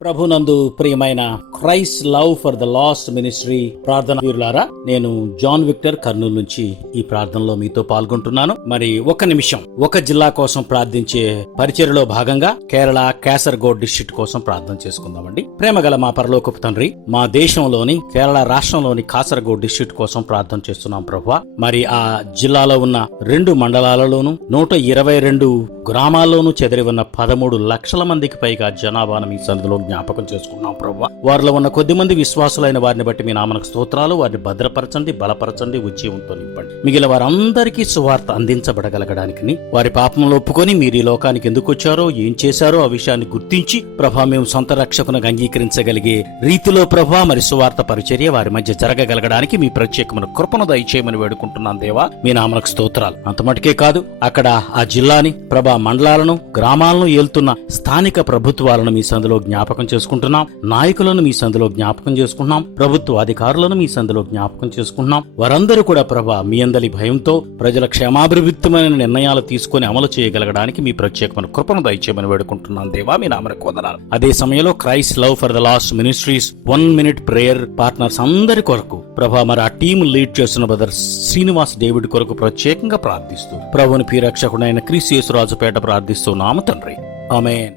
ప్రభునందు ప్రియమైన Christ love for the lost ministry ప్రార్థన వీరులారా నేను జాన్ విక్టర్ కర్నూలు నుంచి ఈ ప్రార్థనలో మీతో పాల్గొంటున్నాను. మరి ఒక నిమిషం ఒక జిల్లా కోసం ప్రార్థించే పరిచయలో భాగంగా కేరళ కాసర్గోడ్ డిస్ట్రిక్ట్ కోసం ప్రార్థన చేసుకుందామండి. ప్రేమ గల మా పరలోకపు తండ్రి మా దేశంలోని కేరళ రాష్ట్రంలోని కాసర్గోడ్ డిస్ట్రిక్ట్ కోసం ప్రార్థన చేస్తున్నాం ప్రభు మరి ఆ జిల్లాలో ఉన్న రెండు మండలాలలోను నూట ఇరవై రెండు గ్రామాల్లోనూ చెదిరి ఉన్న పదమూడు లక్షల మందికి పైగా జనాభాను మీ సందులో జ్ఞాపకం చేసుకున్నాం ప్రభు. వారిలో ఉన్న కొద్ది మంది విశ్వాసులైన వారిని బట్టి మీ నామనకు స్తోత్రాలు వారిని భద్రపరచండి బలపరచండి ఉజ్జీవంతో నింపండి. మిగిలిన వారందరికీ సువార్త అందించబడగలగడానికి వారి పాపంలో ఒప్పుకొని మీరు ఈ లోకానికి ఎందుకు వచ్చారో ఏం చేశారో ఆ విషయాన్ని గుర్తించి ప్రభా మేము సొంత రక్షకునకు అంగీకరించగలిగే రీతిలో ప్రభా మరి సువార్త పరిచర్య వారి మధ్య జరగగలగడానికి మీ ప్రత్యేకమైన కృపను దయచేయమని వేడుకుంటున్నాను దేవా. మీ నామనకు స్తోత్రాలు. అంత మటుకే కాదు అక్కడ ఆ జిల్లాని ప్రభా మండలాలను గ్రామాలను ఏలుతున్న స్థానిక ప్రభుత్వాలను మీ సందులో జ్ఞాపకం చేసుకుంటున్నాం. నాయకులను మీ సందులో జ్ఞాపకం చేసుకుంటున్నాం. ప్రభుత్వ అధికారులను మీ సందులో జ్ఞాపకం చేసుకుంటున్నాం. వారందరూ కూడా ప్రభా మీ అందరి భయంతో ప్రజల క్షేమాభివృద్ధిమైన నిర్ణయాలు తీసుకొని అమలు చేయగలగడానికి మీ ప్రత్యేకమైన కృపను దయచేయమని వేడుకుంటున్నాం. దేవా మీ నామరకు వందనాలు. అదే సమయంలో Christ love for the lost ministries one minute prayer partners అందరి కొరకు ప్రభా మరి ఆ టీం లీడ్ చేస్తున్న బ్రదర్ శ్రీనివాస్ డేవిడ్ కొరకు ప్రత్యేకంగా ప్రార్థిస్తూ ప్రభుని పీరక్షకుడైన క్రీస్ యేసురాజుపేట ప్రార్థిస్తూ నామ తండ్రి. ఆమె